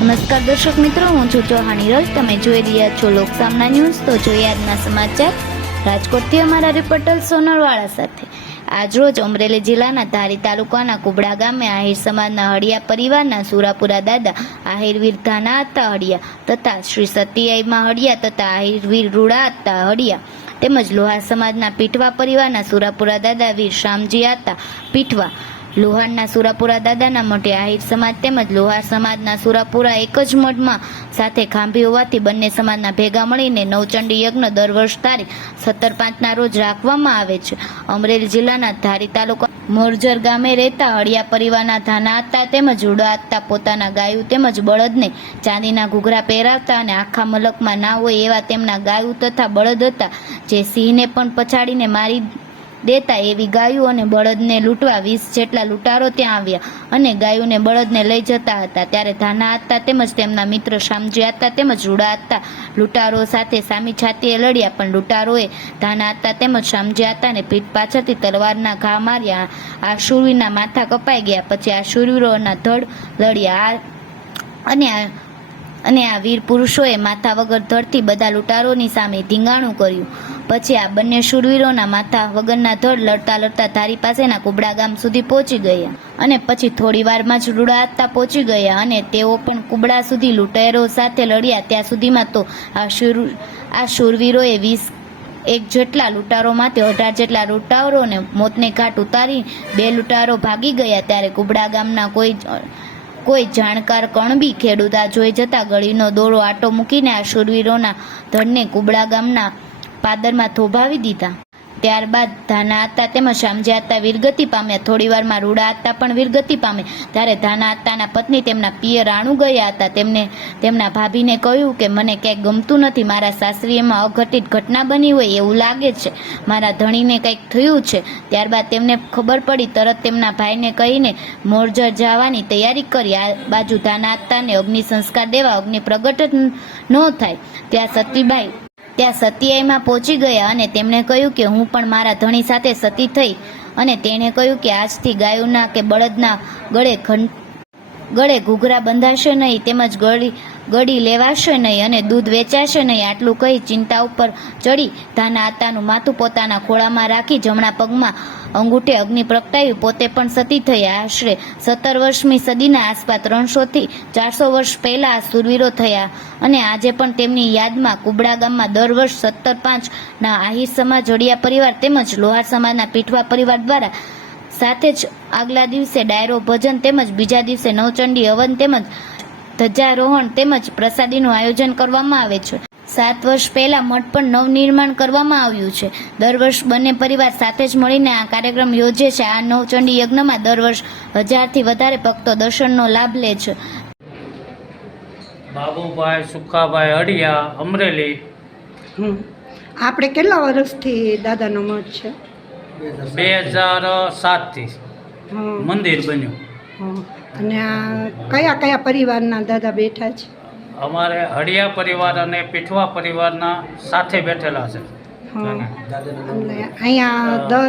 નમસ્કાર દર્શક મિત્રો, હું છું ચૌહાણ હિરલ. તમે જોઈ રહ્યા છો લોકસામના ન્યૂઝ. તો જોઈએ આજના સમાચાર. રાજકોટથી અમારા રિપોર્ટર સોનલવાળા સાથે. આજરોજ અમરેલી જિલ્લાના ધારી તાલુકાના કુબડા ગામે આહિર સમાજના હળિયા પરિવારના સુરાપુરા દાદા આહિરવીર ધાનાતા હળિયા તથા શ્રી સતીઆઈમાં હળિયા તથા આહિરવીર રૂડાતા હળિયા તેમજ લોહાર સમાજના પીઠવા પરિવારના સુરાપુરા દાદા વીર શામજી આતા પીઠવા, લોહારના સુરાપુરા દાદાના મઢે આહિર સમાજ તેમજ લોહાર સમાજના સુરાપુરા એક જ મઢમાં સાથે ખાંભી હોવાથી બંને સમાજના ભેગા મળીને નવચંડી યજ્ઞ દર વર્ષ તારીખ 17/5ના રોજ રાખવામાં આવે છે. અમરેલી જિલ્લાના ધારી તાલુકા મોરજર ગામે રહેતા હળિયા પરિવારના ધાનાતા તેમજ રૂડાતા પોતાના ગાયું તેમજ બળદને ચાંદીના ઘૂઘરા પહેરાવતા અને આખા મલકમાં ના હોય એવા તેમના ગાયું તથા બળદ હતા, જે સિંહને પણ પછાડીને મારી દેતા એવી ગાયો અને બળદને લૂંટવા 20 જેટલા લૂંટારો ત્યાં આવ્યા અને ગાયોને બળદને લઈ જતા હતા. ત્યારે ધાના હતા તેમજ તેમના મિત્ર શામજી હતા તેમજ રૂડા હતા લૂંટારો સાથે સામી છાતીએ લડ્યા, પણ લૂંટારોએ ધાના હતા તેમજ શામજી હતાને પીઠ પાછળથી તલવારના ઘા માર્યા. આ શૂરવીરના માથા કપાઈ ગયા. પછી આ શૂરવીરોના ધડ લડ્યા અને આ વીર પુરુષોએ માથા વગર ધડથી બધા લૂંટારોની સામે ધીંગાણું કર્યું. પછી આ બંને શૂરવીરોના માથા વગરના ધડ લડતા લડતા ધારી પાસેના કુબડા ગામ સુધી પહોંચી ગયા અને પછી થોડી વારમાં જ રૂડાતા પહોંચી ગયા અને તેઓ પણ કુબડા સુધી લૂંટારો સાથે લડ્યા. ત્યાં સુધીમાં તો આ શૂરવીરોએ 21 જેટલા લૂંટારોમાંથી 18 જેટલા લૂંટારોને મોતને ઘાટ ઉતારી 2 લૂંટારો ભાગી ગયા. ત્યારે કુબડા ગામના કોઈ જાણકાર કણબી ખેડૂતા જોઈ જતા ગળીનો દોરો આટો મૂકીને આ શૂરવીરોના ધડને કુબડા ગામના પાદરમાં થોભાવી દીધા. ત્યારબાદ ધાના હતા તેમજ શામજી હતા વીરગતિ પામ્યા. થોડી વારમાં રૂડા હતા પણ વીરગતિ પામે. ત્યારે ધાના હતાના પત્ની તેમના પિયર રાણુ ગયા હતા. તેમને તેમના ભાભીને કહ્યું કે મને ક્યાંક ગમતું નથી, મારા સાસરીએમાં અઘટિત ઘટના બની હોય એવું લાગે છે, મારા ધણીને કંઈક થયું છે. ત્યારબાદ તેમને ખબર પડી. તરત તેમના ભાઈને કહીને મોરજર જવાની તૈયારી કરી. આ બાજુ ધાના હતાને અગ્નિ સંસ્કાર દેવા અગ્નિ પ્રગટ ન થાય ત્યાં સતીઆઈમાં પહોંચી ગયા અને તેમણે કહ્યું કે હું પણ મારા ધણી સાથે સતી થઈ. અને તેણે કહ્યું કે આજથી ગાયોના કે બળદના ગળે ઘૂઘરા બંધાશે નહીં તેમજ ગળી લેવાશે નહીં અને દૂધ વેચાશે નહીં. આટલું કહી ચિંતા ઉપર ચડી ધાના આતાનું માથું પોતાના ખોળામાં રાખી જમણા પગમાં અંગૂઠે અગ્નિ પ્રગટાવ્યું. પોતે પણ સતી થયા. આશરે 17મી સદીના આસપાસ 300 થી 400 વર્ષ પહેલા આ સુરવીરો થયા અને આજે પણ તેમની યાદમાં કુબડા ગામમાં દર વર્ષ 17/5ના આહિર સમાજ, હળિયા પરિવાર તેમજ લોહાર સમાજના પીઠવા પરિવાર દ્વારા સાથે જ આગલા દિવસે ડાયરો, ભજન તેમજ બીજા દિવસે નવચંડી હવન તેમજ ધ્વજારોહણ તેમજ પ્રસાદીનું આયોજન કરવામાં આવે છે. 7 વર્ષ પહેલા મઠ પણ નવનિર્માણ કરવામાં આવ્યું છે. દર વર્ષ બંને પરિવાર સાથે જ મળીને આ કાર્યક્રમ યોજે છે. આ નવચંડી યજ્ઞમાં દર વર્ષ 1000થી વધારે ભક્તો દર્શનનો લાભ લે છે. બાબુભાઈ સુખાભાઈ હળિયા, અમરેલી. આપણે કેટલા વર્ષથી દાદાનો મઠ છે? 2007થી મંદિર બન્યું. અને આ કયા કયા પરિવારના દાદા બેઠા છે? અમારે હળિયા પરિવાર અને પીઠવા પરિવારના સાથે બેઠેલા છે. અને અહીંયા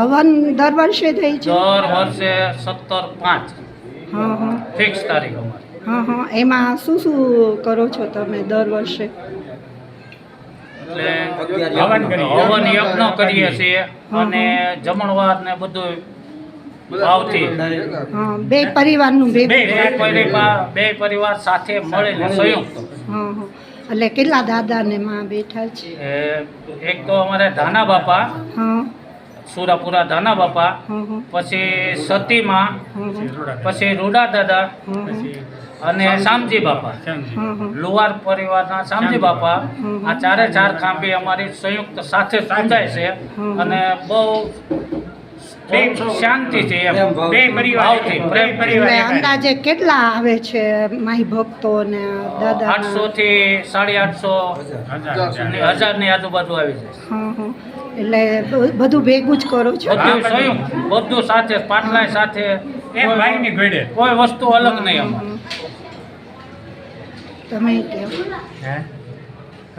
હવન દર વર્ષે થઈ છે? દર વર્ષે 17/5 ફિક્સ તારીખ અમારી. એમાં શું શું કરો છો તમે દર વર્ષે? એટલે હવન યજ્ઞ કરીએ છીએ અને જમણવાર ને બધું ભાવથી બે પરિવારનું બે પરિવાર સાથે મળીને સંયુક્ત. એટલે કેટલા દાદા ને માં બેઠા છે? એક તો અમારે ધાના બાપા, સુરાપુરા ધાના બાપા, પછી સતીમાં, પછી રૂડા દાદા અને શામજી બાપા, લુહાર પરિવારના શામજી બાપા. આ 4 ખાંભી અમારી સંયુક્ત સાથે પૂજાય છે અને બહુ શાંતિથી બે પરિવાર. અંદાજે કેટલા આવે છે માઈ ભક્તો ને દાદા? 800 થી 850 1000ની આજુબાજુ આવી જાય. એટલે બધું ભેગું જ કરો છો? બધું સાથે, પાટલાય સાથે, કોઈ વસ્તુ અલગ નહીં. અમારે તમે કેવો?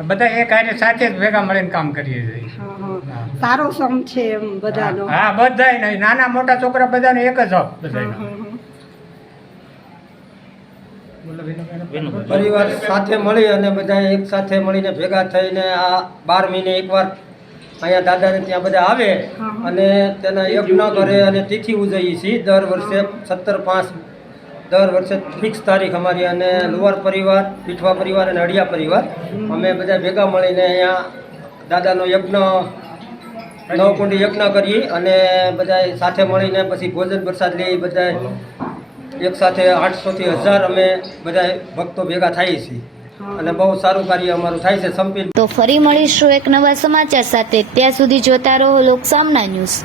બધા એક હારે સાથે જ ભેગા મળીને કામ કરીએ છીએ. સારો સમ છે એમ બધાનો? હા, બધાય નાના મોટા છોકરા બધાને એક જ હક બધાયનો. વિનુભાઈ. પરિવાર સાથે મળી અને બધા એક સાથે મળીને ભેગા થઈને આ 12 મહિને એકવાર અહીંયા દાદાને ત્યાં બધા આવે અને તેના યજ્ઞ કરે અને તિથિ ઉજવીએ છીએ દર વર્ષે 17/5 દર વર્ષે ફિક્સ તારીખ અમારી. અને લુવાર પરિવાર, પીઠવા પરિવાર અને અડિયા પરિવાર અમે બધા ભેગા મળીને અહીંયા દાદાનો યજ્ઞ નવકુંડી યજ્ઞ કરીએ અને બધા સાથે મળીને પછી ભોજન પ્રસાદ લઈ બધા એક સાથે 800 થી 1000 અમે બધા ભક્તો ભેગા થઈએ છીએ અને બહુ સારું કાર્ય અમારું થાય છે. સંપીલ તો ફરી મળીશું એક નવા સમાચાર સાથે. ત્યાં સુધી જોતા રહો લોકસામના ન્યૂઝ.